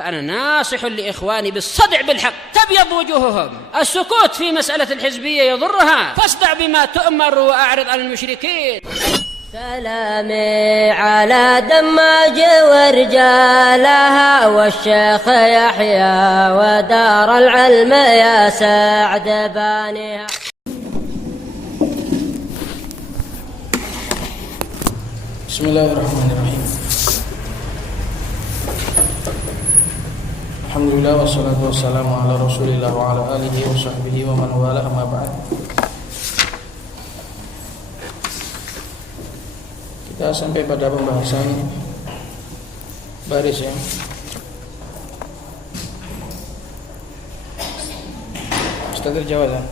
فأنا ناصح لإخواني بالصدع بالحق تبيض وجوههم. السكوت في مسألة الحزبية يضرها، فاصدع بما تؤمر وأعرض عن المشركين. سلامي على دماج ورجالها والشيخ يحيى ودار العلم يا سعد بانيها. بسم الله الرحمن الرحيم. Alhamdulillah wassalatu wassalamu ala Rasulillah wa ala alihi wa sahbihi wa man wala amma ba'd. Kita sampai pada pembahasan baris ya. Mustatir jawazan.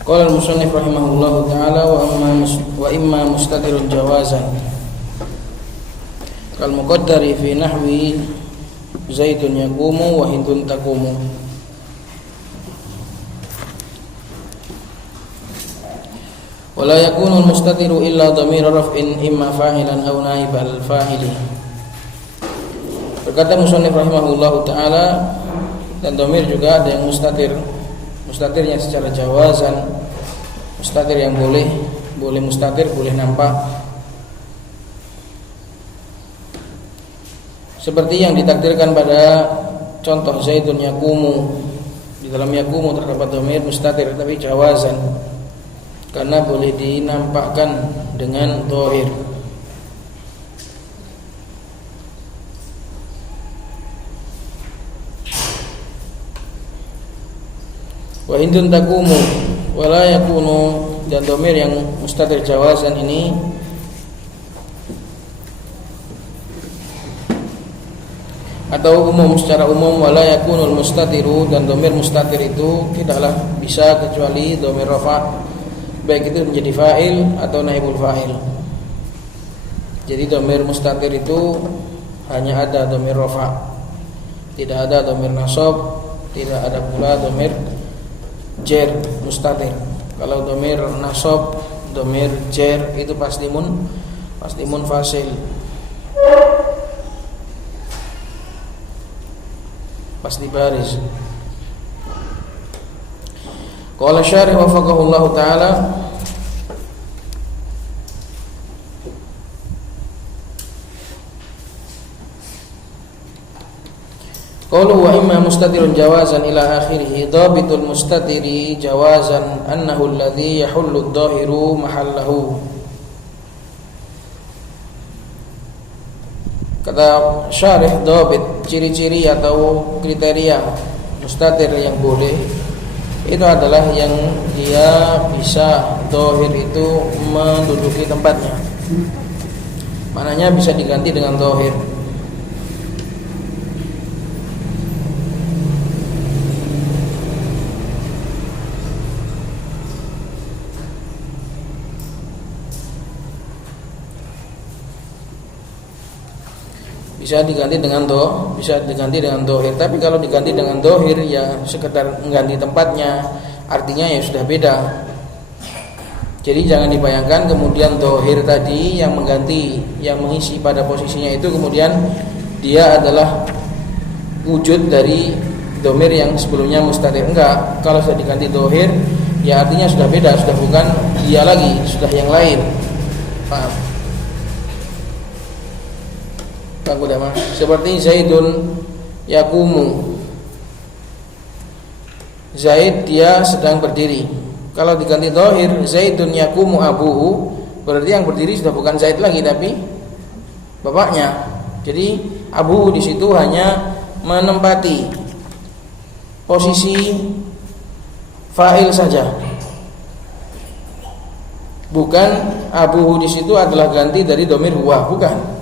Qala al-musannif rahimahullahu ta'ala wa imma mustatirun jawazan kal muqaddari fi nahwi zaidun yaqumu wa hindun taqumu. Wala yakunu al-mustatiru illa dhamira raf'in imma fa'ilan aw naibal fa'ili. Berkata musannif rahimahullahu ta'ala, dan dhamir juga ada yang mustatir. Mustatir yang secara jawazan, mustatir yang boleh mustatir, boleh nampak. Seperti yang ditakdirkan pada contoh Zaidun yaqumu. Di dalam yaqumu terdapat dhamir mustatir tapi jawazan, karena boleh dinampakkan dengan dhahir. Wa hindun taqumu wala yakunu, dan dhamir yang mustatir jawazan ini atau umum, secara umum wala yakunul mustatiru, dan dhamir mustatir itu tidaklah bisa kecuali dhamir rafa', baik itu menjadi fa'il atau naibul fa'il. Jadi dhamir mustatir itu hanya ada dhamir rafa', tidak ada dhamir nasab, tidak ada pula dhamir jar mustatir. Kalau dhamir nasab, dhamir jar itu pasti munfasil, pasti baris. Qala syarih wafaqahullahu ta'ala, qalu wa imma mustatirun jawazan ila akhirih. Dhabitul mustatiri jawazan annahu alladhi yahullu adh-dhahiru mahallahu. Kata syarih, dhabit, ciri-ciri atau kriteria mustatir yang boleh itu adalah yang dia bisa dhahir itu menduduki tempatnya. Maknanya bisa diganti dengan dhahir. Bisa diganti dengan dhahir. Tapi kalau diganti dengan dhahir ya sekedar mengganti tempatnya, artinya ya sudah beda. Jadi jangan dibayangkan kemudian dhahir tadi yang mengganti, yang mengisi pada posisinya itu kemudian dia adalah wujud dari dhamir yang sebelumnya mustatir. Enggak, kalau sudah diganti dhahir ya artinya sudah beda, sudah bukan dia lagi, sudah yang lain. Paham? Seperti Zaidun yaqumu, Zaid dia sedang berdiri. Kalau diganti dhahir Zaidun yaqumu abuhu, berarti yang berdiri sudah bukan Zaid lagi tapi bapaknya. Jadi abuhu di situ hanya menempati posisi fa'il saja. Bukan abuhu di situ adalah ganti dari dhamir huwa, bukan.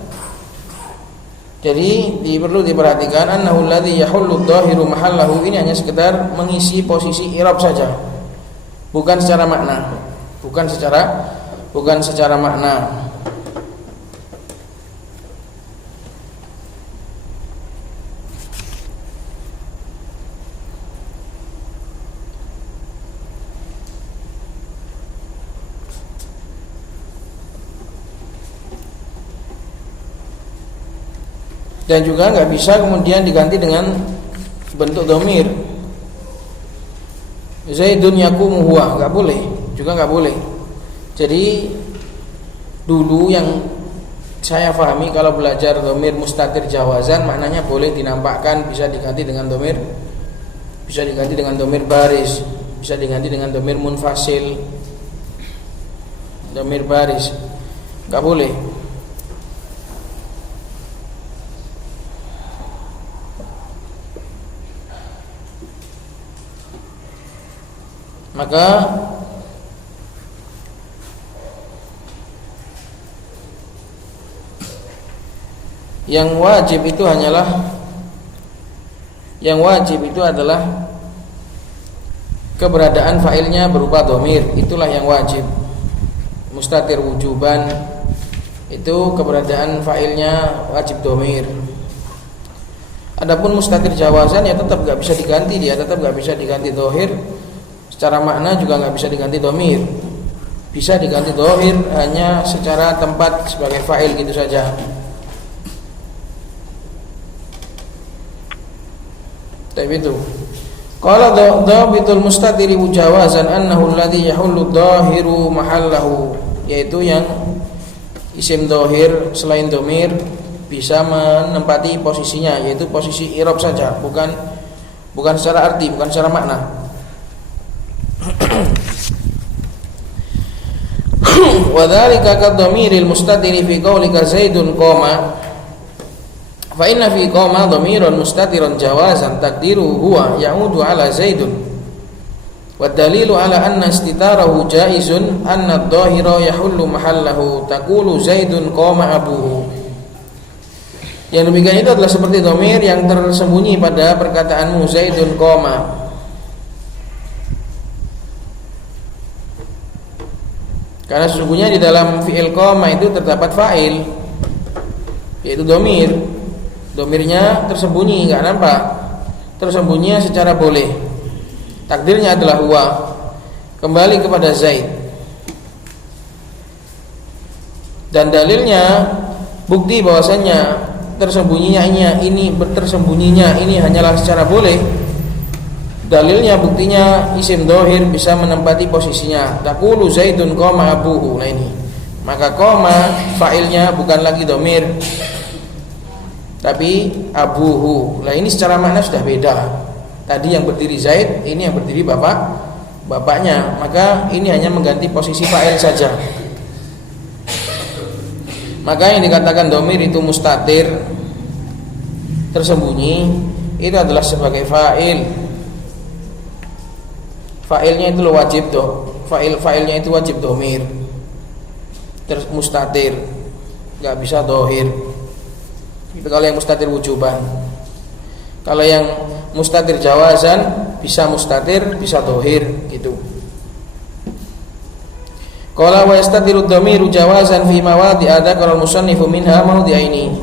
Jadi perlu diperhatikan annahu alladhi yahullu adh-dhahiru mahallahu, ini hanya sekedar mengisi posisi i'rab saja. Bukan secara makna. Bukan secara makna. Dan juga nggak bisa kemudian diganti dengan bentuk dhamir. Zaidun yaqumu huwa, nggak boleh, juga nggak boleh. Jadi dulu yang saya pahami kalau belajar dhamir mustatir jawazan maknanya boleh dinampakkan, bisa diganti dengan dhamir, bisa diganti dengan dhamir baris, bisa diganti dengan dhamir munfasil, dhamir baris, nggak boleh. Maka yang wajib itu adalah keberadaan fa'ilnya berupa dhamir, itulah yang wajib. Mustatir wujuban itu keberadaan fa'ilnya wajib dhamir. Adapun mustatir jawazan ya tetap enggak bisa diganti, dia tetap enggak bisa diganti dhahir. Secara makna juga enggak bisa diganti dhamir. Bisa diganti dhahir hanya secara tempat sebagai fa'il gitu saja. Tapi itu qala dhabitul mustatiri jawazan annahu alladhi yahullu dhahiru mahallahu, yaitu yang isim dhahir selain dhamir bisa menempati posisinya, yaitu posisi i'rab saja, bukan secara arti, bukan secara makna. Wa dzalika kadhamiril mustatiri fi qaulika Zaidun qama, fa inna fi qama dhamirun mustatirun jawazan taqdiru huwa ya'udu ala Zaidun. Wa dalilu ala anna istitarahu jaizun anna adh-dhahira yahullu mahallahu taqulu Zaidun qama abuhu. Yang demikian itu adalah seperti dhamir yang tersembunyi pada perkataanmu Zaidun qama. Karena sesungguhnya di dalam fi'il qama itu terdapat fa'il, yaitu dhamir. Dhamirnya tersembunyi, enggak nampak. Tersembunyinya secara boleh. Takdirnya adalah huwa, kembali kepada Zaid. Dan dalilnya, bukti bahwasannya tersembunyinya ini hanyalah secara boleh. Dalilnya, buktinya isim dhahir bisa menempati posisinya. Taqulu Zaidun qama abuhu. Nah ini. Maka qama fa'ilnya bukan lagi dhamir, tapi abuhu. Nah ini secara makna sudah beda. Tadi yang berdiri Zaid, ini yang berdiri bapaknya. Maka ini hanya mengganti posisi fa'il saja. Maka yang dikatakan dhamir itu mustatir, tersembunyi, itu adalah sebagai fa'il. Fa'ilnya itu wajib fa'ilnya itu wajib dhamir. Terus mustatir, enggak bisa dhahir. Itu kalau yang mustatir wujuban. Kalau yang mustatir jawazan bisa mustatir, bisa dhahir gitu. Qala wa yastatiru dhamiru jawazan fi mawadi'a dzakara al-musannifu minha mawdi'aini.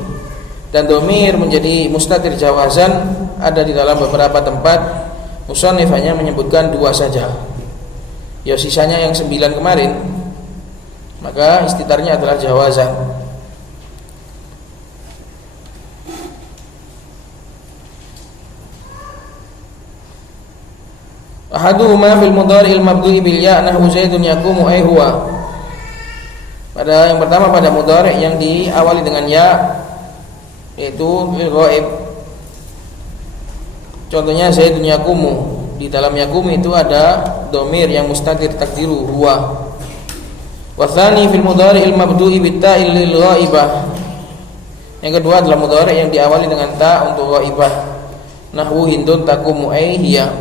Dan dhamir menjadi mustatir jawazan ada di dalam beberapa tempat. Musannif hanya menyebutkan 2 saja. Ya sisanya yang 9 kemarin, maka istitarnya adalah jawazan. Ahaduhuma fil mudhari'il mabdu'i bil ya' nahwu Zaidun yaqumu ay huwa. Pada yang pertama pada mudhari' yang diawali dengan ya, yaitu lil ghaib. Contohnya Zaidun yaqumu. Di dalam yaqumu itu ada dhamir yang mustatir takdiru huwa. Wa tsani fil mudhari'il mabdu'i bit ta'il lil ghaibah. Yang kedua adalah mudhari' yang diawali dengan ta untuk ghaibah. Nahwu Hindun taqumu ay hiya.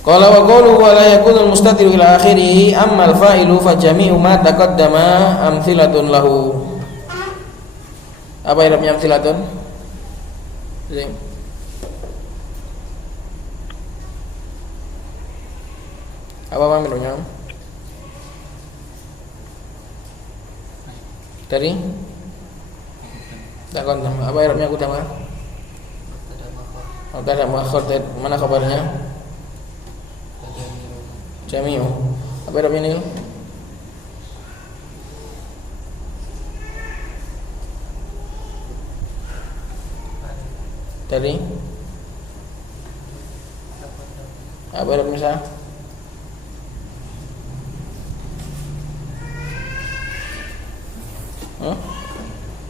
Qala wa qawluhu wa la yakunul mustatiru ila akhirih amma al-fa'ilu fa jami'u ma taqaddama amthilatun lahu. Apa irabnya amthilatun? Apa maknanya? Dari takon apa irabnya utama? Tidak muakhir. Mana kabarnya? Jami'u. Apa Arabnya ini? Dari apa Arab misal?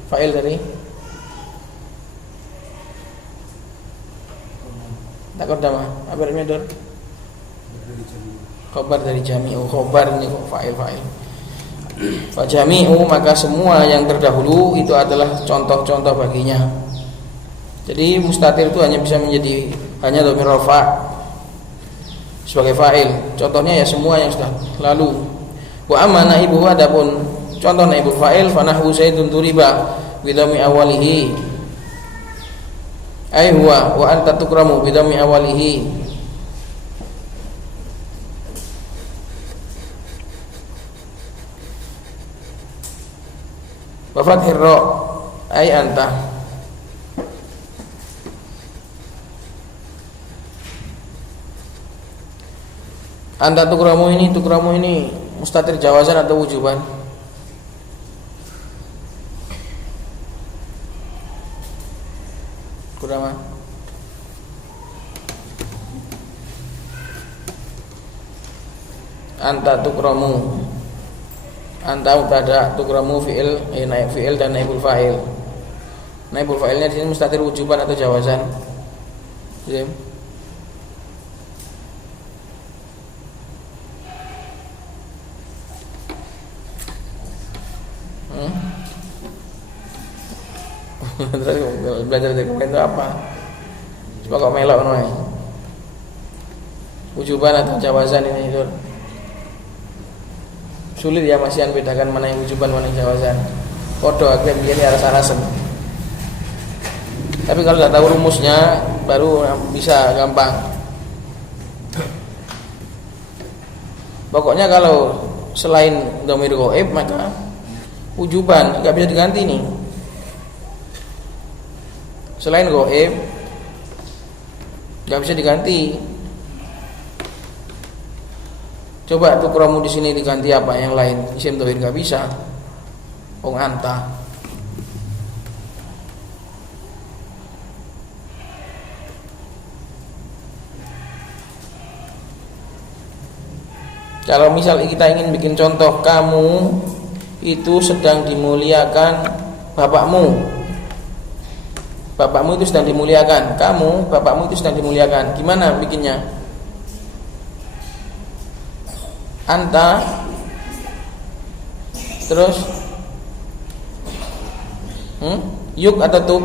Fa'il tadi. Takut dah apa Arabnya Dur? Khobar dari jami'u. Khobar ini kok fa'il. Fa jami'u, maka semua yang terdahulu itu adalah contoh-contoh baginya. Jadi mustatir itu hanya bisa menjadi hanya dhamir rafa sebagai fa'il. Contohnya ya semua yang sudah lalu. Wa amma naibu, adapun contoh naibu fa'il fa nahwu Zaidun duriba bi dhammi awalihi. Ai huwa wa anta tukramu bi dhammi awalihi. Wa fathir ra ai anta. Anta tukramu ini mustatir jawazan atau wujuban? Kurama. Anta tukramu. Anta mubtada, tukramu fi'il, naib fi'il dan naibul fa'il. Naibul fa'ilnya di sini mustatir wujuban atau jawazan? Zim. Terus belajar dari kemarin itu apa? Coba kok melok noy. Wujuban atau jawazan ini itu sulit ya masihan bedakan mana yang wujuban mana yang jawazan. Kodo akhirnya begini aras-arasan. Tapi kalau sudah tahu rumusnya baru bisa gampang. Pokoknya kalau selain dhamir ghaib maka wujuban nggak bisa diganti nih. Selain ghaib nggak bisa diganti. Coba tukramu di sini diganti apa yang lain? Isim dhamir nggak bisa. Wong anta. Kalau misal kita ingin bikin contoh, kamu itu sedang dimuliakan bapakmu. Bapakmu itu sedang dimuliakan. Kamu, bapakmu itu sedang dimuliakan. Gimana bikinnya? Anta. Terus yuk atau tuk?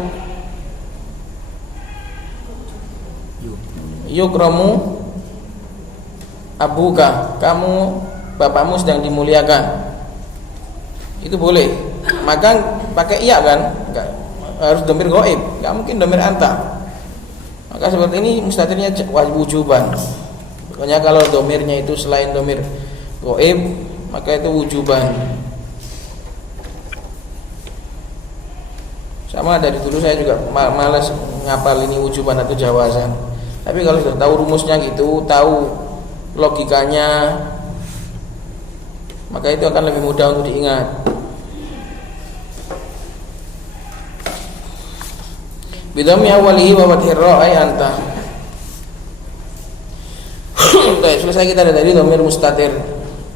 Yuk romu abuka. Kamu, bapakmu sedang dimuliakan. Itu boleh. Maka pakai iya kan? Enggak harus dhamir ghaib, enggak mungkin dhamir anta. Maka seperti ini mustatirnya wujuban. Makanya kalau dhamirnya itu selain dhamir ghaib, maka itu wujuban. Sama dari dulu saya juga malas ngapal ini wujuban atau jawazan. Tapi kalau sudah tahu rumusnya gitu, tahu logikanya, maka itu akan lebih mudah untuk diingat. Bidhammi awalihi wa fathir ra ay anta. Baik, selesai kita dari dhamir mustatir.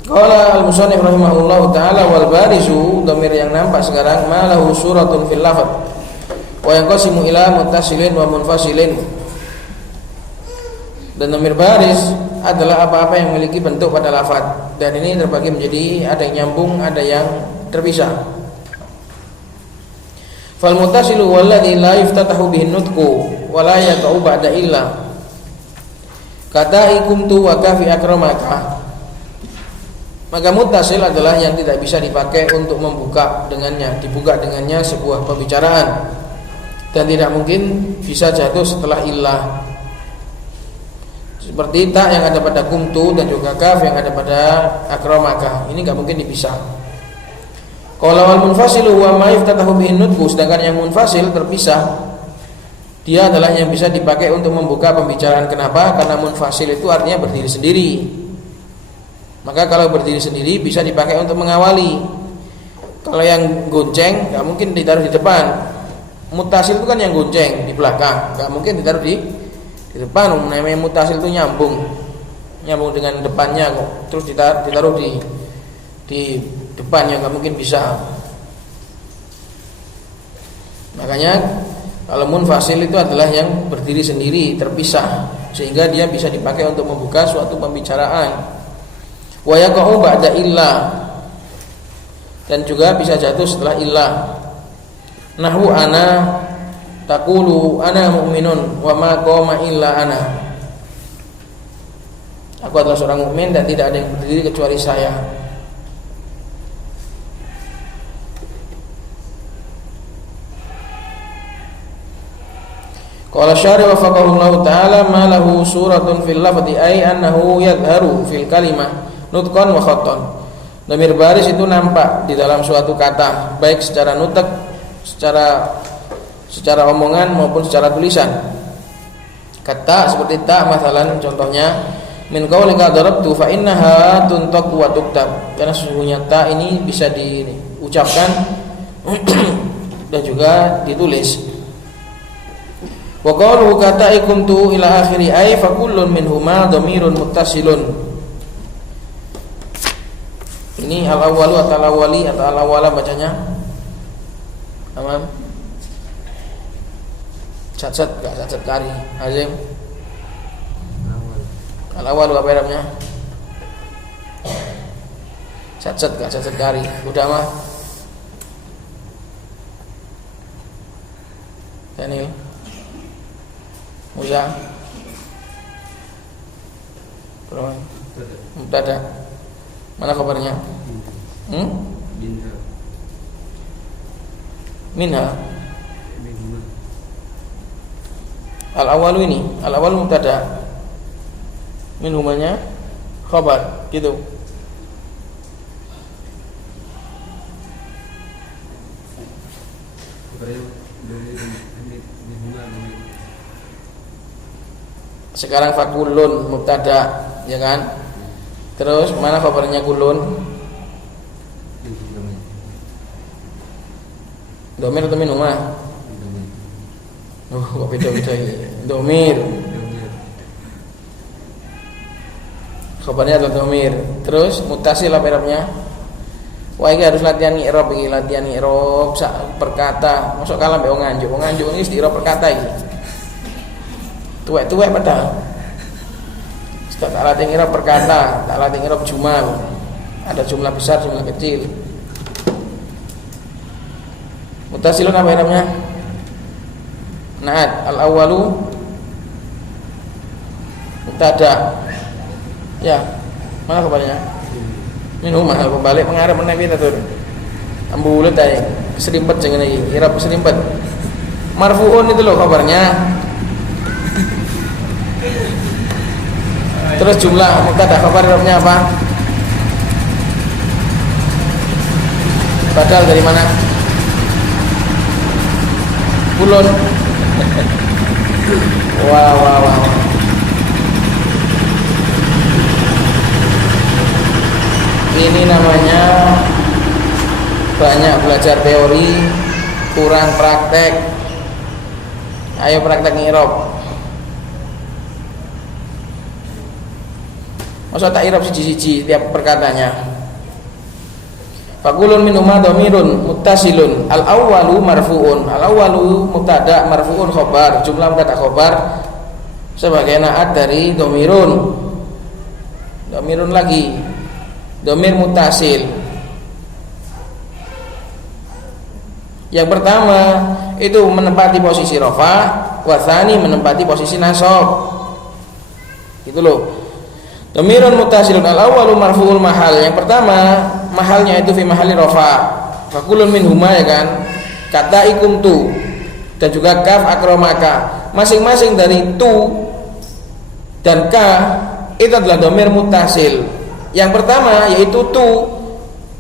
Qala al-musannif rahimahullahu taala wal barizu, dhamir yang nampak sekarang ma lahu suratun fil lafadz wa yanqasimu ila muttasilin wa munfasilin. Dan dhamir baris adalah apa-apa yang memiliki bentuk pada lafadz, dan ini terbagi menjadi ada yang nyambung, ada yang terpisah. Fal muttasilu walladzi la yuftatahu bihi nutqu wa la yaqau ba'da illa kata ikumtu wa kafi akramaka. Maka muttasil adalah yang tidak bisa dipakai untuk membuka dengannya, dibuka dengannya sebuah pembicaraan, dan tidak mungkin bisa jatuh setelah illah. Seperti ta yang ada pada kumtu dan juga kaf yang ada pada akramaka. Ini enggak mungkin dipisah. Kalau al munfasilu wa ma yuftatahu bihi nutqu, sedangkan yang munfasil terpisah, dia adalah yang bisa dipakai untuk membuka pembicaraan. Kenapa? Karena munfasil itu artinya berdiri sendiri. Maka kalau berdiri sendiri bisa dipakai untuk mengawali. Kalau yang gonceng nggak mungkin ditaruh di depan. Mutasil itu kan yang gonceng di belakang, nggak mungkin ditaruh di depan. Namanya mutasil itu nyambung dengan depannya kok. Terus ditaruh di depannya, nggak mungkin bisa. Makanya kalau munfasil itu adalah yang berdiri sendiri, terpisah, sehingga dia bisa dipakai untuk membuka suatu pembicaraan. Wa yaqa'u ba'da illah, dan juga bisa jatuh setelah illah. Nahwu ana taqulu ana mu'minun wa ma qama illa ana. Aku adalah seorang mukmin dan tidak ada yang berdiri kecuali saya. Qala syari wa faqahullahu ta'ala ma lahu suratun fil lafzi ay annahu yadharu fil kalimah nutqan wa khattan. Dhamir baris itu nampak di dalam suatu kata, baik secara nutek, secara omongan maupun secara tulisan. Kata seperti ta masalan, contohnya min qaulika darabtu fa innaha tuntaq wa tuktab. Karena sesungguhnya ta ini bisa diucapkan dan juga ditulis. Wa qawluhu kataikum tu ila akhiri ay fa kullun minhuma dhamirun muttasilun. Ini al-awwalu atau al-awwali atau al-awwala bacanya. Aman. Cacat enggak cacat kari. Azim. Al-awwalu apa Arabnya? Cacat enggak cacat kari. Udah mah. Daniel. Musa. Berapa? Mubtada. Mana kabarnya? Minha. Al-awwalu ini, al-awwal mubtada. Minhumanya khabar, gitu. Sekarang fakulun mubtada, ya kan? Terus mana khabarnya kulun? Domir atau minumah? Kok beda-beda ini? Domir. Khabarnya adalah domir. Terus mutasil apa Arabnya? Wah, ini harus latihan i'rab, latihan i'rab perkata. Masuk kalam mbek wong nganjuk. Wong nganjuk ini i'rab perkata iki. Tuwek-tuwek padahal. Tak latih i'rab perkata, tak latih i'rab jumal. Ada jumlah besar, jumlah kecil. Mutasilun apa namanya? Naat al-awwalu mubtada. Ya, mana kabarnya? Minumah kembali mengarep meneh piye to? Ambulet ae, keserimpet jenenge iki, i'rab keserimpet. Marfuun itu loh kabarnya. Terus jumlah mubtada khabar i'rabnya apa? Badal dari mana? Kulun. Wah. Ini namanya banyak belajar teori, kurang praktek. Ayo praktek i'rab. Masa tak i'rab siji-siji tiap perkataannya. Faqulun minhuma dhamirun muttasilun. Al-awwalu marfu'un. Al-awwalu mubtada marfu'un khabar. Jumlah mubtada khabar sebagai naat dari dhamirun. Dhamirun lagi. Dhamir muttasil. Yang pertama itu menempati posisi rafa, wa tsani menempati posisi nasab. Gitu loh. Dhamirun muttasilun al-awwalu marfu'ul mahal. Yang pertama mahalnya itu fi mahali rafa. Fakulun minhuma, ya kan? Kataikum tu dan juga kaf akramaka. Masing-masing dari tu dan ka itu adalah dhamir muttasil. Yang pertama yaitu tu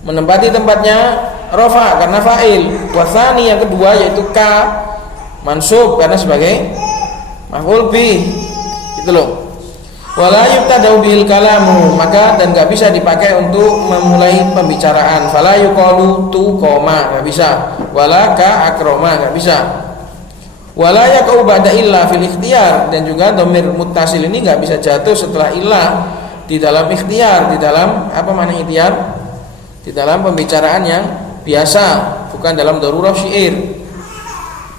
menempati tempatnya rafa karena fa'il. Wa tsani yang kedua yaitu ka mansub karena sebagai maf'ul bih. Gitu loh. Wala yubtada'u bihil kalamu, maka dan enggak bisa dipakai untuk memulai pembicaraan. Fala yuqalu tu qoma, enggak bisa. Wala ka akroma, enggak bisa. Wala yaqau ba'da illa fil ikhtiyar, dan juga dhamir muttasil ini enggak bisa jatuh setelah illah di dalam ikhtiyar, di dalam apa makna ikhtiyar? Di dalam pembicaraan yang biasa, bukan dalam darurah syair.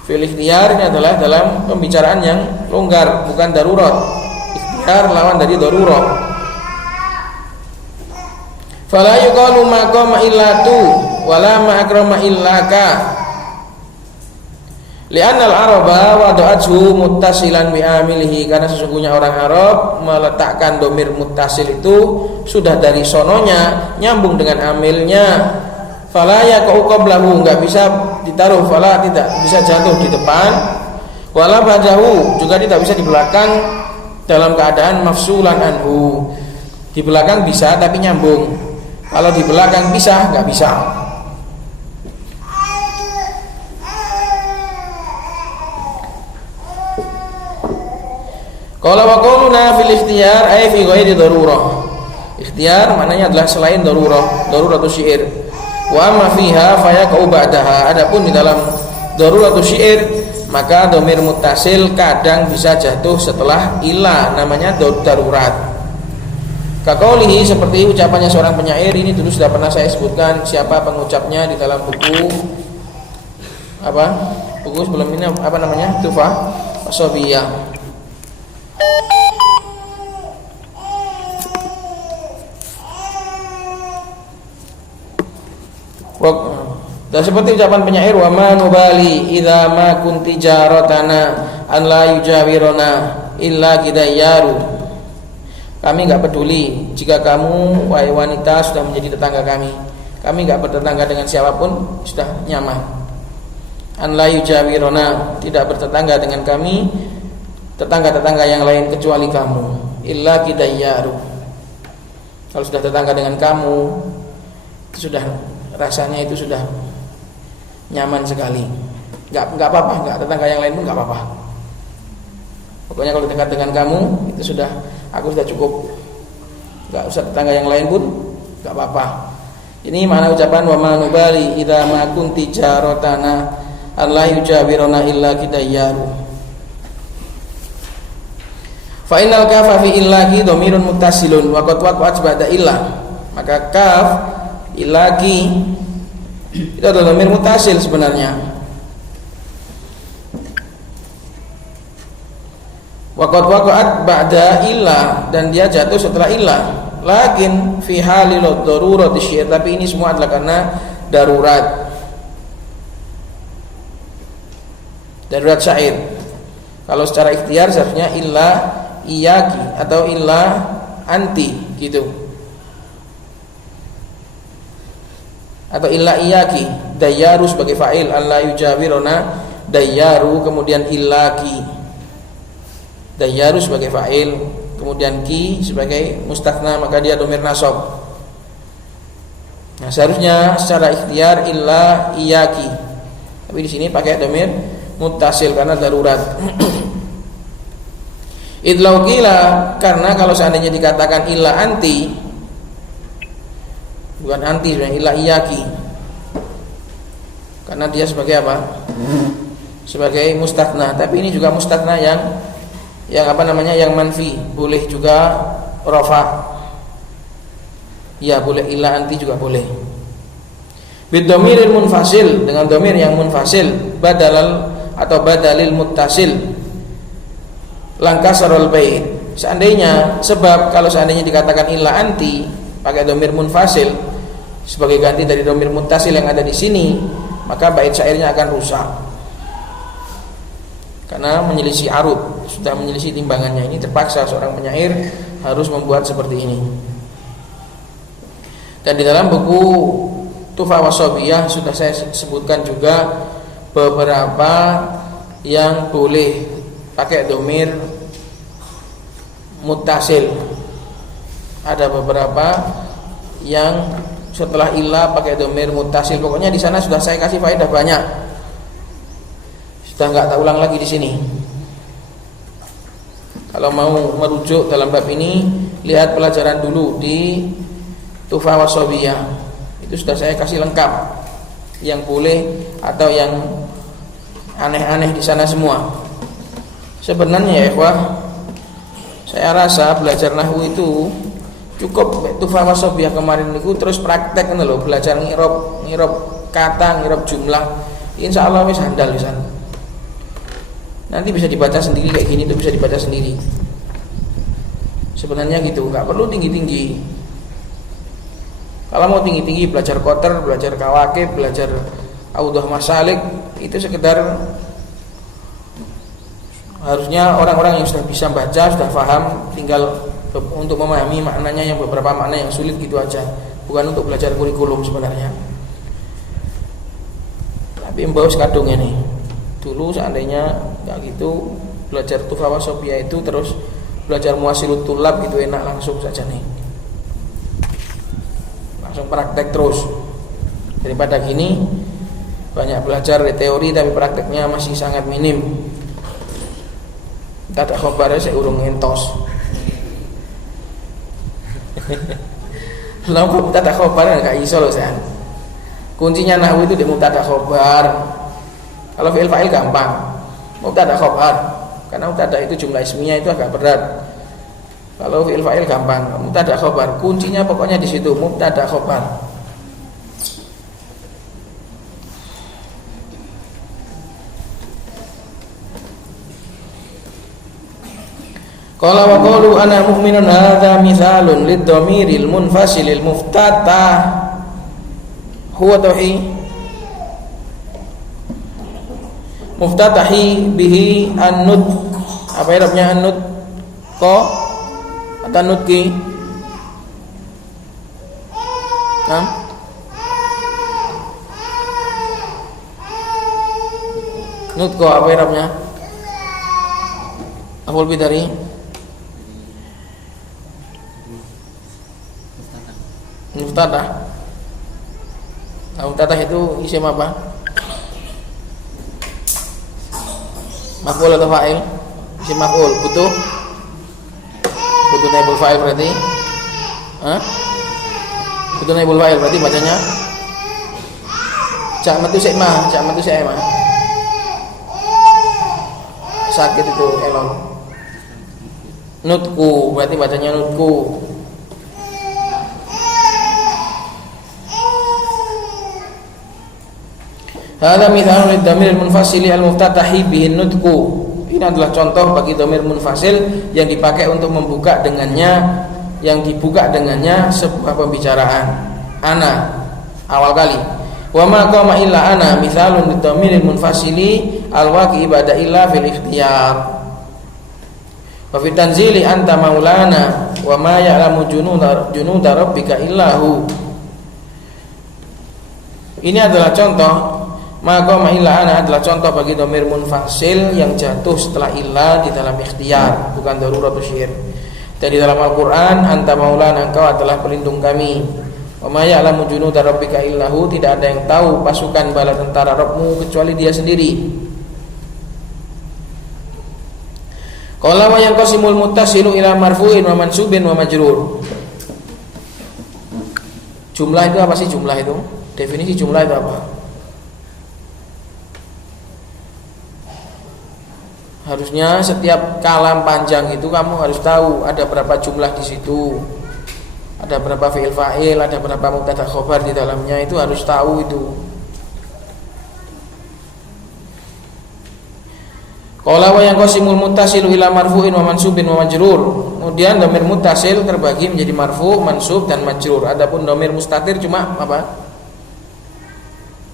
Fil ikhtiyar ini adalah dalam pembicaraan yang longgar, bukan darurat. Ikhtiyar lawan dari darurah. Fala yuqalu ma qama illa tu wala ma akrama illa ka. Li'anna al-araba wada'athu muttasilan bi amilihi, karena sesungguhnya orang Arab meletakkan domir muttasil itu sudah dari sononya nyambung dengan amilnya. Fala yaqau qablahu, enggak bisa ditaruh, fala tidak bisa jatuh di depan, wala ba'dahu juga tidak bisa di belakang dalam keadaan mafsulan anhu. Di belakang bisa tapi nyambung, kalau di belakang bisa enggak bisa. Qala wa qawluna fil ikhtiyar ay fi ghairi darurah. Ikhtiyar maknanya adalah selain darurah, daruratu syair. Wa amma fiha fayaqau ba'daha. Adapun di dalam daruratu syair, maka dhamir muttasil kadang bisa jatuh setelah ila, namanya darurat. Kaqaulihi, seperti ucapannya seorang penyair, ini dulu sudah pernah saya sebutkan siapa pengucapnya di dalam buku apa? Buku sebelum ini apa namanya? Tufah Wasobiyah. Dan seperti ucapan penyair, wa ma nubali idza ma kunti jaratana an la yujawiruna illa kidayyaru. Kami enggak peduli jika kamu wahai wanita sudah menjadi tetangga kami. Kami enggak bertetangga dengan siapapun, sudah nyaman. An la yujawiruna, tidak bertetangga dengan kami tetangga-tetangga yang lain kecuali kamu. Illa kidayyaru. Kalau sudah tetangga dengan kamu, itu sudah rasanya itu sudah nyaman sekali. Enggak apa-apa, enggak tetangga yang lain pun enggak apa-apa. Pokoknya kalau dekat dengan kamu itu sudah, aku sudah cukup. Enggak usah tetangga yang lain pun enggak apa-apa. Ini makna ucapan wa ma nubali idza ma kunti jaratana alla yujawiruna illa kidayyaru. Fa innal kafa fi illahi dhamirun muttasilun wa qad waqa'at ba'da illah. Maka kaf ilaki itu adalah dhamir muttasil sebenarnya. Waqad waqa'at ba'da illah, dan dia jatuh setelah illah. Lakin fi halil darurat syair, tapi ini semua adalah karena darurat. Darurat syair. Kalau secara ikhtiar seharusnya illah iyaki atau illah anti gitu. Atau illa iyaki, dayyaru sebagai fa'il, alla yujawiruna dayyaru, kemudian illaki, dayyaru sebagai fa'il, kemudian ki sebagai mustathna, maka dia dhamir nasab. Nah, seharusnya secara ikhtiar illa iyaki, tapi di sini pakai dhamir muttasil karena darurat. Idlau qila, karena kalau seandainya dikatakan illa anti, bukan anti sebenarnya, illa iyaki, karena dia sebagai apa? Sebagai mustathna. Tapi ini juga mustathna yang apa namanya, yang manfi, boleh juga rafa. Ya boleh, illa anti juga boleh. Bidhamiril munfasil, dengan dhamir yang munfasil, badalal atau badalil muttasil. Langkasarul bait. Seandainya, sebab kalau seandainya dikatakan illa anti pakai dhamir munfasil sebagai ganti dari dhamir muttasil yang ada di sini, maka bait syairnya akan rusak. Karena menyelisih arud, sudah menyelisih timbangannya. Ini terpaksa seorang penyair harus membuat seperti ini. Dan di dalam buku Tufah Wasobiyah sudah saya sebutkan juga beberapa yang boleh pakai dhamir muttasil. Ada beberapa yang setelah ilah pakai dhamir muttasil. Pokoknya di sana sudah saya kasih faedah banyak. Sudah enggak tak ulang lagi di sini. Kalau mau merujuk dalam bab ini, lihat pelajaran dulu di Tuhfah Wasobiyah. Itu sudah saya kasih lengkap yang boleh atau yang aneh-aneh di sana semua. Sebenarnya ya ikhwah, saya rasa belajar nahwu itu cukup Tuhfah Wasobiyah kemarin itu terus praktek kan lho, belajar ngirob kata, ngirob jumlah. Insyaallah wis handal wisan. Nanti bisa dibaca sendiri kayak gini, itu bisa dibaca sendiri. Sebenarnya gitu, nggak perlu tinggi-tinggi. Kalau mau tinggi-tinggi belajar kotor, belajar kawakib, belajar audah masalik, itu sekedar harusnya orang-orang yang sudah bisa baca, sudah paham, tinggal untuk memahami maknanya, yang beberapa makna yang sulit gitu aja, bukan untuk belajar kurikulum sebenarnya. Tapi mbak kadung ini dulu seandainya nggak gitu, belajar Tuhfah Wasobiyah itu terus belajar Muwasilut Tulab gitu enak langsung saja nih, langsung praktek terus, daripada gini banyak belajar teori tapi prakteknya masih sangat minim. Tata khobarnya saya urung ngentos. Lalu mubtada khobar enggak iso loh saya. Kuncinya nahwu itu di mubtada khobar. Kalau fi'il fa'il gampang. Mubtada khobar. Karena mubtada itu jumlah ismiyah itu agak berat. Kalau fi'il fa'il gampang. Mubtada khobar. Kuncinya pokoknya di situ, mubtada khobar. Qala wa qalu ana mu'minun hadza mithalun lid-dhamiril munfasilil muftatah huwa tauhid muftatahi bihi an-nud. Apa irabnya an-nud? Ko atau nudki? Nah, nudko apa irabnya? Aful bidari muftadah. Nah, muftadah itu isim apa? Maf'ul atau fa'il? Isim maf'ul. Butuh naibul fa'il berarti? Hah? Butuh naibul fa'il berarti bacanya cak matu sema. Sakit itu elon. Nutku berarti bacanya nutku. Hadza mithalun lidhamir munfasili al-muftatahi bihin nutku. Ini adalah contoh bagi dhamir munfasil yang dipakai untuk membuka dengannya, yang dibuka dengannya sebuah pembicaraan. Ana awal kali. Wa ma qama illa ana mithalun lidhamir munfasili al-waqi ba'da illa fil ikhtiyar. Wa fi tanzili anta maulana wa ma ya'lamu junuda rabbika illahu. Ini adalah contoh. Maka illa ana adalah contoh bagi dhamir munfasil yang jatuh setelah illa di dalam ikhtiyar, bukan darurat syir. Dan di dalam Al-Qur'an anta maulana, engkau adalah pelindung kami. Wa ma ya'lamu junuda rabbika illahu, tidak ada yang tahu pasukan bala tentara Rabbmu kecuali dia sendiri. Qala wa yanqasimul muttasilu ila marfu'in wa mansubin wa majrur. Jumlah itu apa sih jumlah itu? Definisi jumlah itu apa? Harusnya setiap kalam panjang itu kamu harus tahu ada berapa jumlah di situ, ada berapa fi'il fa'il, ada berapa mubtada khobar di dalamnya, itu harus tahu itu. Qala wa yanqasimul muttasilu ila marfu'in wa mansubin wa majrur. Kemudian dhamir muttasil terbagi menjadi marfu', mansub dan majrur. Adapun dhamir mustatir cuma apa?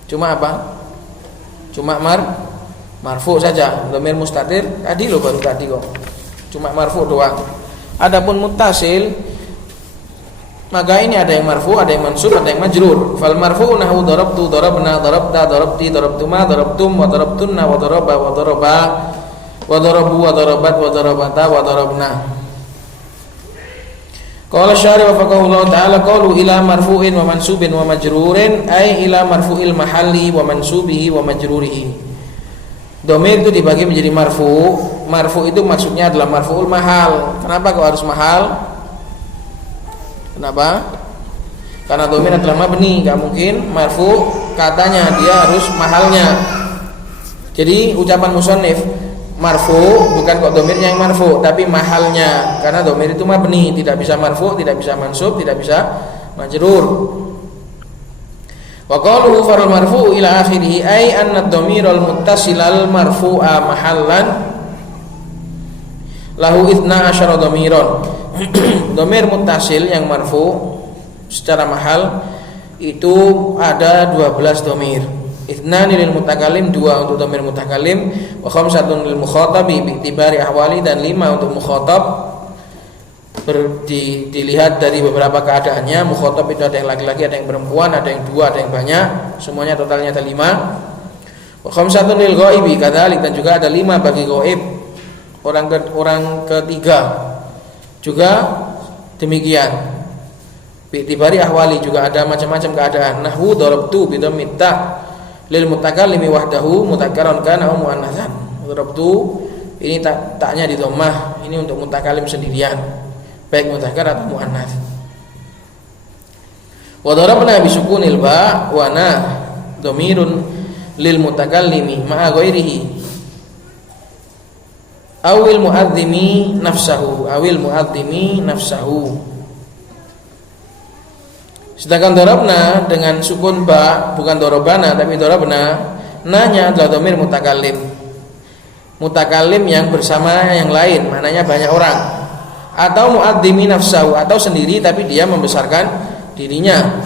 Cuma marfu saja. Dhamir mustatir tadi loh, baru tadi kok. Cuma marfu doang. Adapun muttasil, maka ini ada yang marfu, ada yang mansub, ada yang majrur. Fal marfu nahu darabtu, darabna, darabta, darabti, darabtuma, darabtum, wa darabtunna, wa daraba, wa daraba, wa darabu, wa darabat, wa darabata, wa darabna. Qala syarih wa faqahullah ta'ala qalu ila marfu'in wa mansubin wa majrurin ay ila marfu'il mahalli wa mansubihi wa majrurihi. Dhamir itu dibagi menjadi marfu, Marfu itu maksudnya adalah marfu'ul mahal. Kenapa kok harus mahal? Kenapa? Karena dhamir adalah mabni, enggak mungkin marfu katanya, dia harus mahalnya. Jadi ucapan musannif marfu bukan kok dhamirnya yang marfu, tapi mahalnya. Karena dhamir itu mabni, tidak bisa marfu, tidak bisa mansub, tidak bisa majrur. Wa qaluhu farul marfu ila akhirih ay anna ad-dhamiral muttasilal marfu'a mahallan lahu 12 dhamiran. Dhamir muttasil yang marfu secara mahal itu ada 12 dhamir. Ithnani lil mutakallim, 2 untuk dhamir mutakallim, wa khamsatun lil mukhatabi bi itibari ahwali, dan 5 untuk mukhatab dilihat dari beberapa keadaannya. Mukhatab itu ada yang laki-laki, ada yang perempuan, ada yang 2, ada yang banyak, semuanya totalnya ada 5. Wa khamsatun lil ghaibi kadzalik, dan juga ada 5 bagi ghaib, orang ketiga juga demikian. Bi'tibari ahwali, juga ada macam-macam keadaan. Nahwu darabtu bi dhammit ta lil mutakallimi wahdahu mutakkaran kana aw muannatsan. Darabtu ini taknya di dhammah, ini untuk mutakallim sendirian, baik mudzakkar atau muannats. Wa darabna bi sukunil ba wa na dhamirun lil mutakallimi ma'a ghairihi awil muadzimi nafsahu. Sedangkan darabna dengan sukun ba, bukan darabana tapi darabna, nanya adalah dhamir mutakallim. Mutakallim yang bersama yang lain, maknanya banyak orang. Atau muadzimi nafsahu, atau sendiri tapi dia membesarkan dirinya.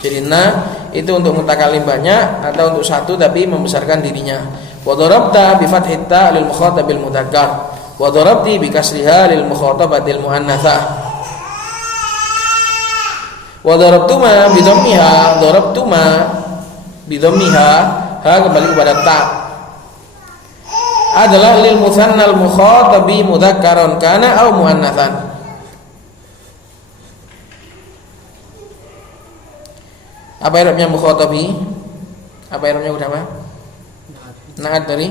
Jadi na itu untuk mutakallim banyak, atau untuk satu tapi membesarkan dirinya. Wa darabta bi fathit ta lil mukhatabil mudzakkar, wa darabti bi kasriha lil mukhatabatil muannatsah. Wa darabtuma bi dhammiha, darabtuma bi dhammiha, ha kembali kepada ta, adalah lil mutsannal mukhatabi mudzakkaran kana aw muannatsan. Apa i'rabnya mukhatabi? Apa i'rabnya udah apa? Naat dari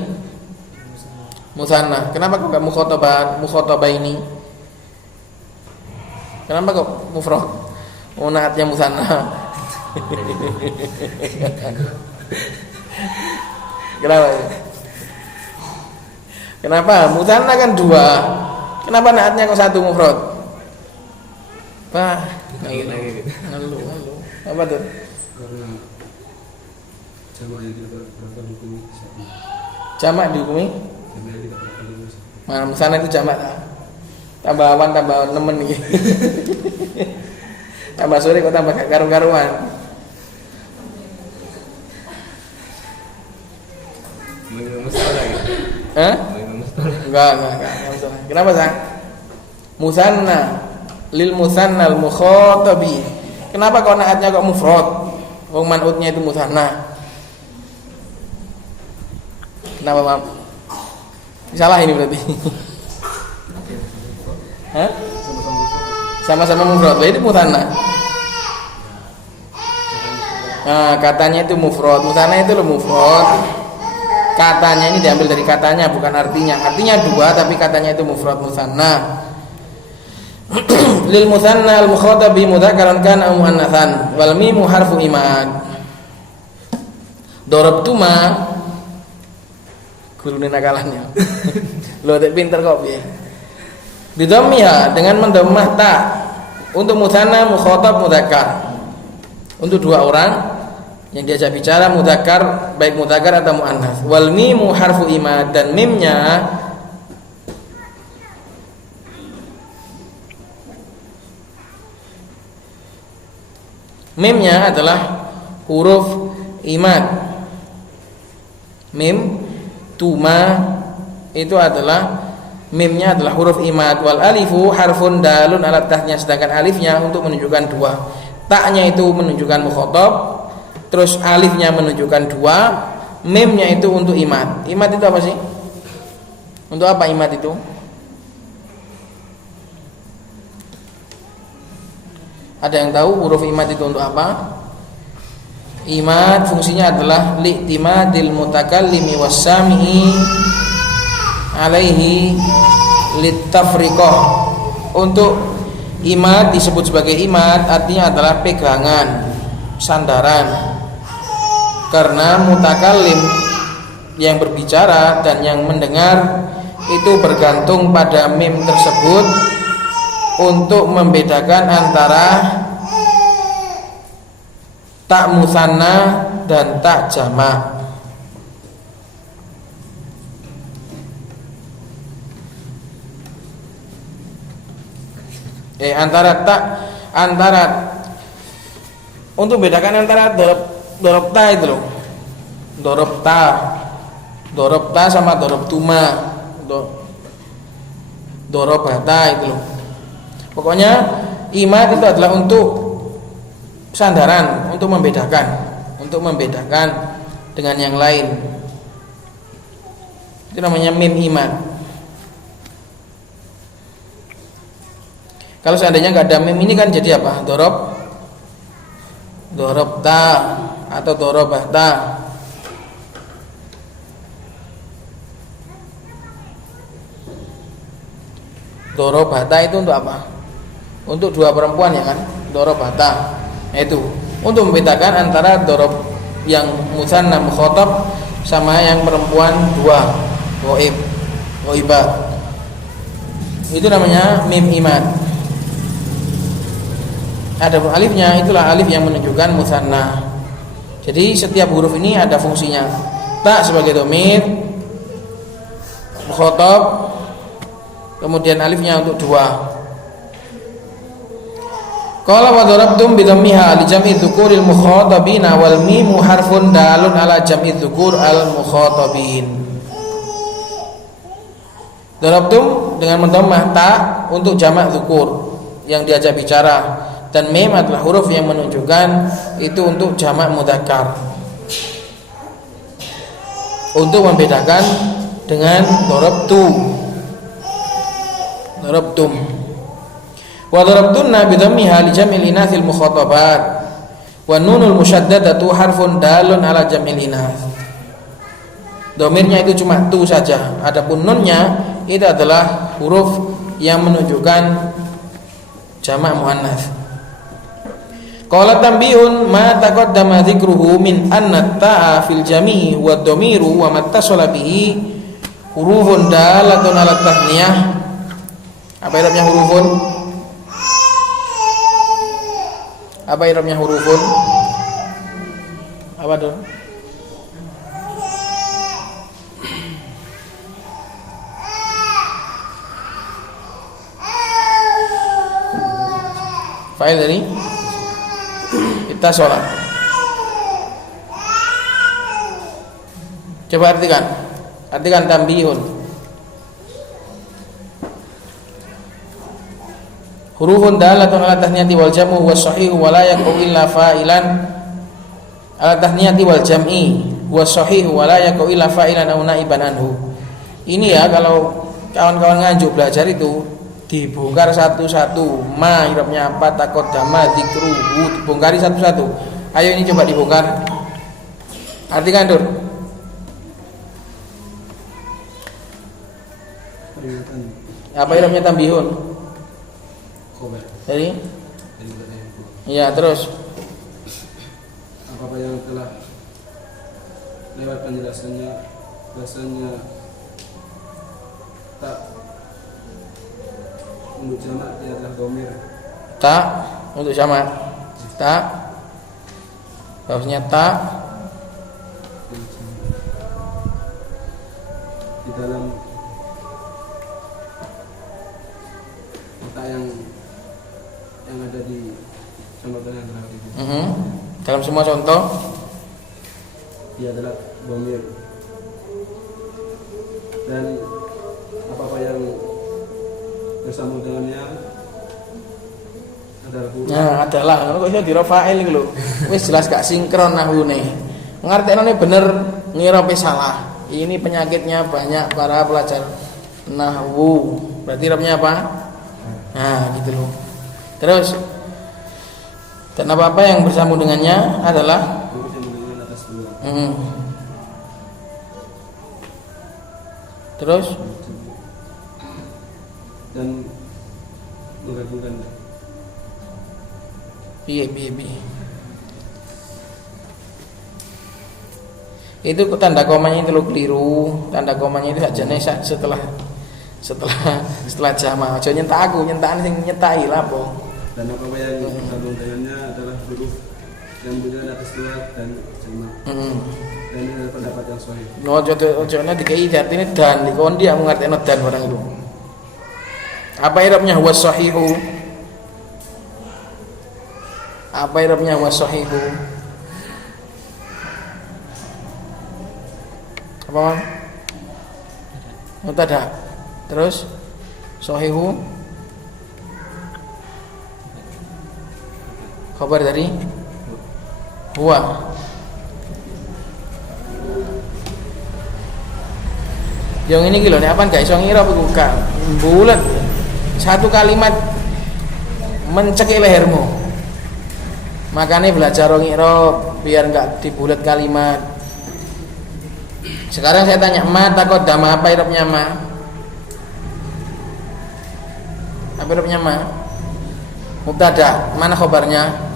musanna. Kenapa kok enggak mukhatabah ini? Kenapa kok mufrad? Oh, naatnya musanna. Kenapa? Kenapa? Musanna kan 2. Kenapa naatnya kok 1 mufrad? Bah, lagi. Halo. Apa tuh? Karena jamak dihukumi. Mana musanna itu jamak tak? Tambah awan tambah nemen iki. Tambah sore kok tambah karu-karuan. Hah? Enggak masalah. Kenapa, Sang? Musanna lil musannal mukhatabi. Kenapa kok naatnya kok mufrad? Wong man'utnya itu musanna. Kenapa, Mam? Salah ini berarti. Hah? Sama-sama mufrad. Itu musanna. Nah, katanya itu mufrad. Musanna itu lo mufrad. Katanya ini diambil dari katanya, bukan artinya. Artinya 2 tapi katanya itu mufrad musanna. Lil musanna al mukhatabi mudzakkaran kana aw muannatsan wal mimu harfu imad. Darabtuma gurune nakalannya. Lo tak pinter kok piye. Bidhammiha, dengan mendhammah ta untuk musanna mukhatab mudzakkar. Untuk 2 orang yang diajak bicara mudzakkar, baik mudzakkar atau muannats. Wal mimu harfu imad, dan mimnya adalah huruf imad. Mim tuma itu adalah mimnya adalah huruf imad. Wal alifu harfun dalun ala tahnya, sedangkan alifnya untuk menunjukkan 2. Taknya itu menunjukkan mukhatab, terus alifnya menunjukkan 2, mimnya itu untuk imad. Imad itu apa sih? Untuk apa imad itu? Ada yang tahu huruf imad itu untuk apa? Imad fungsinya adalah li'timadil mutakallimi was-sami'i alaihi litafriqah. Untuk imad disebut sebagai imad artinya adalah pegangan, sandaran. Karena mutakallim yang berbicara dan yang mendengar itu bergantung pada mim tersebut untuk membedakan antara tak musanna dan tak jamak. Antara untuk membedakan antara dorobta itu loh, dorobta sama dorobtuma, dorobata itu loh. Pokoknya imad itu adalah untuk sandaran, untuk membedakan dengan yang lain. Itu namanya mim imad. Kalau seandainya nggak ada mim ini kan jadi apa? Dorobta atau dorobata. Dorobata itu untuk apa? Untuk dua perempuan ya kan? Dorobata. Nah, itu untuk membedakan antara dorob yang musanna mukhatab sama yang perempuan dua, ghaibah. Itu namanya mim imad. Ada alifnya, itulah alif yang menunjukkan musanna. Jadi setiap huruf ini ada fungsinya. Ta sebagai dhamir mukhatab, kemudian alifnya untuk dua. Qala wa darabtum bi dhammiha li jam'i dzukuril mukhatabina wal mimu harfun dalun ala jam'i dzukur al mukhatabin. Darabtum dengan mendhammah ta untuk jamak dzukur yang diajak bicara, dan mim adalah huruf yang menunjukkan itu untuk jamak mudzakkar, untuk membedakan dengan darabtum. Wa darabtunna bi dhammiha li jam'il inathil mukhatabat wa nunul musyaddadatu harfun dalun ala jam'il inath. Domirnya itu cuma tu saja, adapun nunnya itu adalah huruf yang menunjukkan jamak muannats. Qala tambihun ma taqaddama dzikruhu min anna ta'a fil jami'i wa dhamiru wa mattasala bihi hurufun dalatun ala tathniyah. Apa irabnya hurufun? Apa irabnya hurufun? Apa tuh? Fa'il dari kita sholat. Coba artikan tambihun. Hurufun dalatun ala tahniyati wal jam'u was sahihu wa la yaqau illa fa'ilan ala tahniyati wal jam'i was sahihu wa la yaqau illa fa'ilan aw naiban anhu. Ini ya kalau kawan-kawan nganjuk belajar itu dibongkar satu-satu. Ma irabnya apa, taqaddama dzikruhu, dibongkari satu-satu. Ayo ini coba dibongkar. Artikan Dur. Apa irabnya tambihun? Jadi? Iya, terus apa yang telah lewat penjelasannya tak untuk jamak dia adalah dhamir. Tak untuk jamak. Tak. Harusnya tak di dalam tak yang ada di contohnya adalah itu. Dalam semua contoh dia adalah dhamir. Dan apa-apa yang bersama dengannya adalah huruf. Nah, adalah kok iso dirafa'il iki lho. Wis jelas gak sinkron nahune. Ngartekne bener ngira pe salah. Ini penyakitnya banyak para pelajar nahwu. Berarti rapnya apa? Nah, gitu loh. Terus dan apa-apa yang bersambung dengannya adalah huruf yang mendengar atas dua. Terus dan menggabungkan. piye. Itu tanda komanya itu lo keliru. Tanda komanya itu sajane setelah jama. Aja nyentak aku, nyentak sing nyetai lah apa. Dan apa yang tergabung dengannya adalah huruf yang berjalan atas luar dan jama. Dan ini adalah pendapat yang sahih. Ojo dikai artine dan dikon dia mengerti dan orang itu. Apa irabnya huwa sahihu? Apa irabnya huwa sahihu? Apa? Mubtada. Terus sahihu khabar dari huwa. Yang ini gitu nih apa gak iso ngirab iku gak bulet. Satu kalimat mencekik lehermu. Makanya belajar ngirab biar enggak dibulet kalimat. Sekarang saya tanya ma taqaddama apa irabnya ma? Apa irabnya ma? Mubtada, mana khabarnya?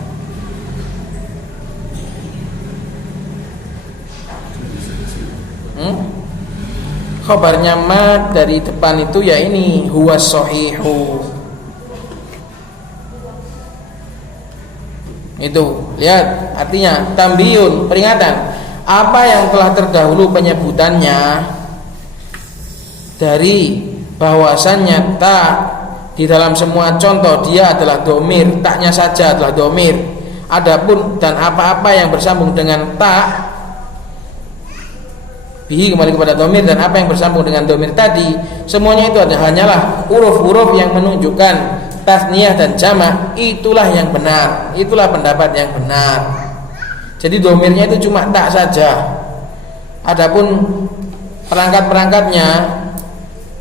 Khabarnya ma dari depan itu ya ini huwa sahihu. Itu, lihat artinya tambiyun, peringatan. Apa yang telah terdahulu penyebutannya dari bahwasannya tak di dalam semua contoh dia adalah domir, taknya saja adalah domir. Adapun dan apa-apa yang bersambung dengan tak bihi kembali kepada domir dan apa yang bersambung dengan domir tadi, semuanya itu hanyalah huruf-huruf yang menunjukkan tasniyah dan jamak. Itulah yang benar, itulah pendapat yang benar. Jadi domirnya itu cuma tak saja. Adapun perangkat-perangkatnya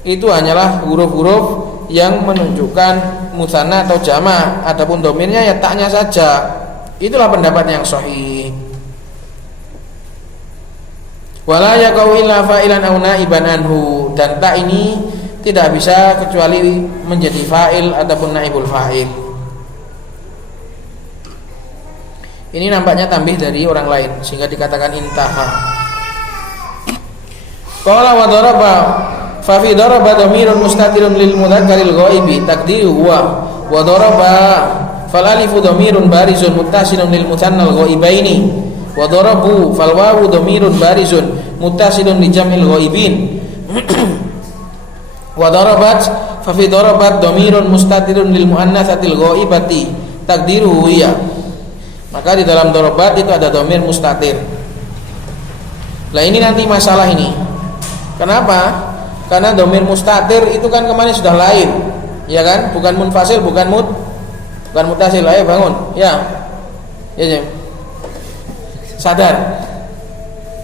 itu hanyalah huruf-huruf yang menunjukkan musanna atau jamak. Adapun domirnya ya taknya saja. Itulah pendapat yang sahih. Wala yaqau illa fa'ilan aw naiban anhu, dan tak ini tidak bisa kecuali menjadi fa'il ataupun naibul fa'il. Ini nampaknya tambih dari orang lain sehingga dikatakan intaha. Qala wa daraba fa fi daraba dhamirun mustatirun lil mudzakkaril ghaibi taqdiru huwa wa daraba fal alifu dhamirun barizun muttasilun lil muthannal ghaibaini wa darabu fal wawu dhamirun barizun muttasilun li jam'il ghaibin wa darabat fa fi darabat dhamirun mustatirun lil muannatsatil ghaibati taqdiru hiya. Maka di dalam dorobat itu ada domir mustatir. Nah ini nanti masalah ini. Kenapa? Karena domir mustatir itu kan kemarin sudah lain, ya kan? Bukan munfasil, bukan mutasil. Ayo bangun, ya. Ya. Sadar.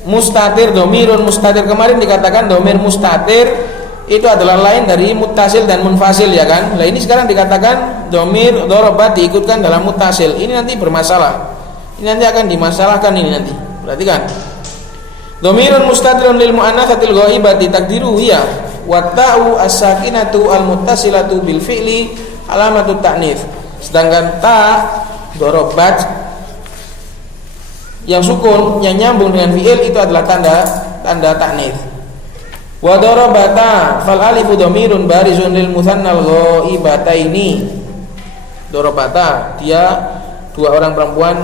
Mustatir, domirun mustatir, kemarin dikatakan domir mustatir itu adalah lain dari muttasil dan munfasil, ya kan? Nah ini sekarang dikatakan domir dorobat diikutkan dalam muttasil. Ini nanti bermasalah. Ini nanti akan dimasalahkan ini nanti. Perhatikan. Domirun mustatirun lil muannatsatil ghaibati taqdiru hiya wa ta'u as-sakinatu al-muttasilatu bil fi'li alamatut ta'nits. Sedangkan ta dorobat yang sukun yang nyambung dengan fi'il itu adalah tanda ta'nits. Wa darabata fal alifu dhamirun barizun lil muthannal ghaibataini. Darabata dia dua orang perempuan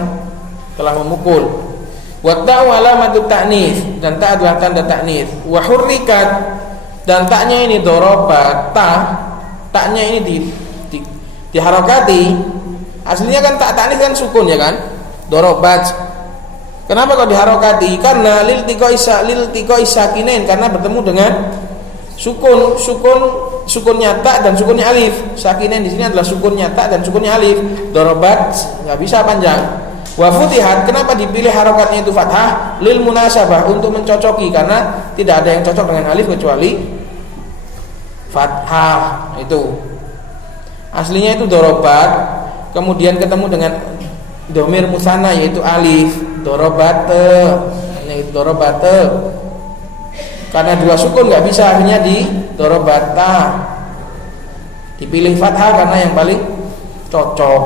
telah memukul. Wa ta'u alamatut ta'nits, dan ta adalah tanda ta'nits. Wa hurrikat, dan taknya ini darabata, taknya ini diharokati. Aslinya kan tak ta'nits kan sukun, ya kan? Darabat. Kenapa kok diharokati? Karena lil tiqoi sakinain, karena bertemu dengan sukunnya ta dan sukunnya alif. Sakinain di sini adalah sukunnya ta dan sukunnya alif. Dorobat nggak bisa panjang. Wa futihat, kenapa dipilih harokatnya itu fathah? Lil munasabah, untuk mencocoki, karena tidak ada yang cocok dengan alif kecuali fathah. Itu aslinya itu dorobat, kemudian ketemu dengan domir musanna yaitu alif, dorobate. Ini dorobate. Karena dua sukun nggak bisa, akhirnya di dorobata. Dipilih fathah karena yang paling cocok.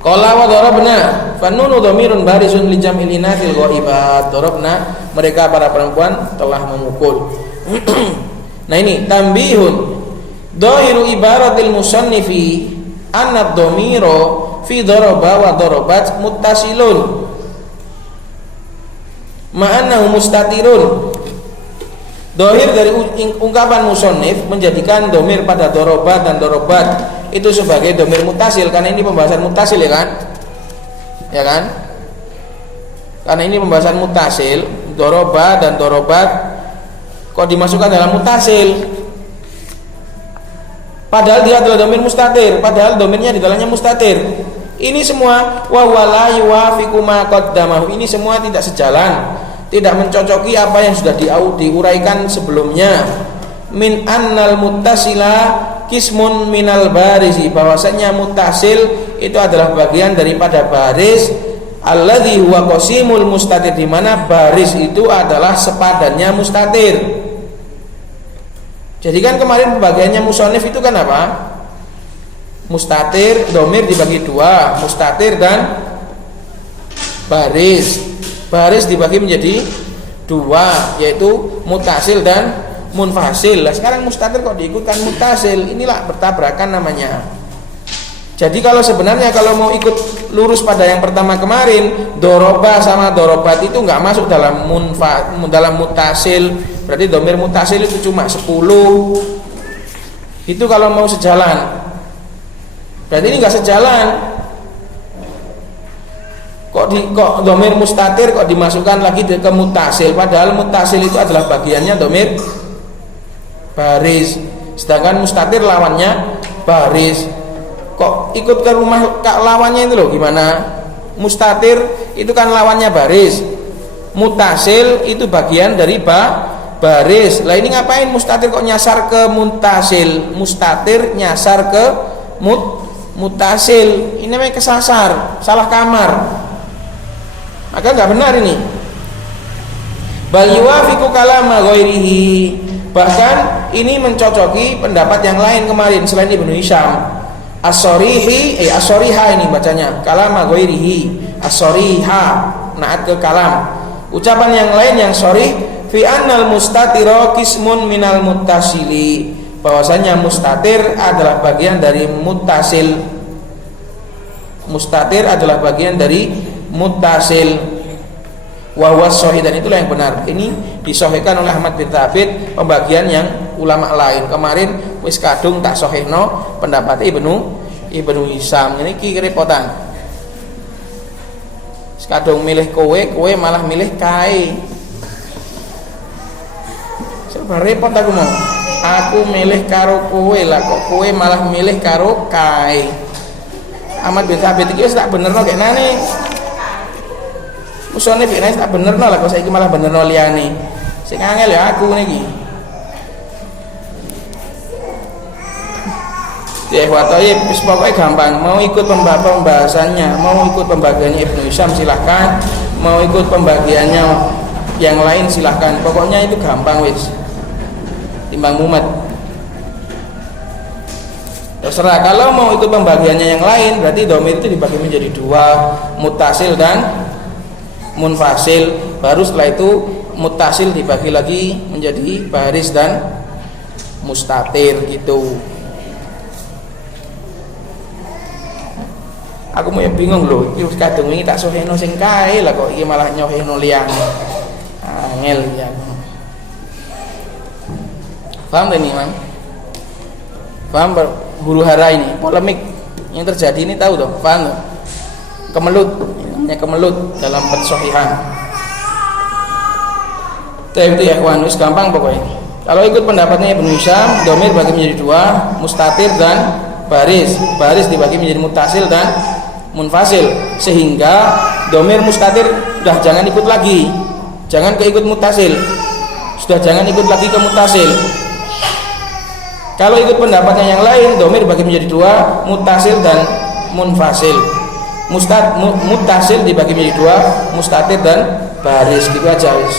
Qala wa darabna fanunu dhamirun barisun li jam'il inathil ghaibat. Darabna, mereka para perempuan telah memukul. Nah ini tambihun. Dhahiru ibaratil musannifi anna dhamira fi daraba wa darabat muttasilun ma'annahu mustatirun. Dohir dari ungkapan musonif menjadikan domir pada dorobat dan dorobat itu sebagai domir mutasil, karena ini pembahasan mutasil ya kan? Karena ini pembahasan mutasil, dorobat dan dorobat kok dimasukkan dalam mutasil, padahal dia adalah domir mustatir, padahal domirnya di dalamnya mustatir. Ini semua wa wala yuwafiqu ma qaddamahu, ini semua tidak sejalan, tidak mencocoki apa yang sudah diuraikan sebelumnya. Min annal muttasila kismun minal barisi, bahwasanya muttasil itu adalah bagian daripada baris. Alladzi huwa qasimul mustatir, di mana baris itu adalah sepadannya mustatir. Jadi kan kemarin pembagiannya musonif itu kan apa? Mustatir, domir dibagi dua, mustatir dan baris. Baris dibagi menjadi dua, yaitu mutasil dan munfasil. Lah sekarang mustatir kok diikutkan mutasil, inilah bertabrakan namanya. Jadi kalau sebenarnya kalau mau ikut lurus pada yang pertama kemarin, doroba sama dorobat itu nggak masuk dalam dalam mutasil. Berarti domir mutasil itu cuma 10. Itu kalau mau sejalan. Berarti ini nggak sejalan. Kok domir mustatir kok dimasukkan lagi ke mutasil, padahal mutasil itu adalah bagiannya domir baris, sedangkan mustatir lawannya baris. Kok ikut ke rumah lawannya itu loh, gimana? Mustatir itu kan lawannya baris, mutasil itu bagian dari baris. Lah ini ngapain mustatir kok nyasar ke mutasil, mustatir nyasar ke mutasil? Ini namanya kesasar, salah kamar. Maka nggak benar ini. Bal yuwafiqu kalama ghairihi, bahkan ini mencocoki pendapat yang lain kemarin selain Ibnu Hisham. As-sorihi as-soriha ini bacanya, kalama ghairihi, as-soriha naat ke kalam. Ucapan yang lain yang sorih, fi annal mustatira qismun minal muttasili, bahwasanya mustatir adalah bagian dari muttasil. Mustatir adalah bagian dari muttasil. Wa huwa sahih, dan itulah yang benar. Ini disahihkan oleh Ahmad bin Thabit, pembagian yang ulama lain. Kemarin wis kadung tak sahihno pendapat Ibnu Hisham. Ini ki kerepotan. Kadung milih kowe malah milih kae. Serba repot aku mau. Aku milih karo kowe lah, kok kowe malah milih karo kae. Ahmad bin Thabit iki wis tak benerno kek nane. Musone pikirane tak benerno lah, kok saiki malah benerno liyane. Sing angel ya aku niki. Ya watoy, wis pokoke gampang. Mau ikut pembahasannya, mau ikut pembagiannya Ibnu Hisham silahkan, mau ikut pembagiannya yang lain silahkan. Pokoknya itu gampang wis. Timbang mumet. Terserah. Kalau mau ikut pembagiannya yang lain, berarti dhamir itu dibagi menjadi dua, muttasil dan munfasil. Baru setelah itu muttasil dibagi lagi menjadi baris dan mustatir gitu. Aku mau bingung loh, iki kadung ini tak soheno sing kae lah kok iki malah nyoheno liyane. Angel ya. Paham ini, Mang? Paham huru hara ini, polemik yang terjadi ini tahu toh? Paham toh? Kemelut, namanya kemelut dalam persohihan. Itu ya kawan, wis gampang pokoknya. Kalau ikut pendapatnya Ibnu Hisham, dhamir bagi menjadi dua, mustatir dan baris. Baris dibagi menjadi muttasil dan munfasil, sehingga dhamir mustatir sudah jangan ikut lagi, jangan keikut muttasil, sudah jangan ikut lagi ke muttasil. Kalau ikut pendapatnya yang lain, dhamir bagi menjadi dua, muttasil dan munfasil. Muttasil dibagi menjadi dua, mustatir dan baris, gitu aja wis.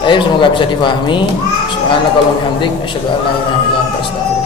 Baik, semoga bisa difahami. Subhanakallahumma wa bihamdik, asyhadu an la ilaha illa anta, astaghfiruka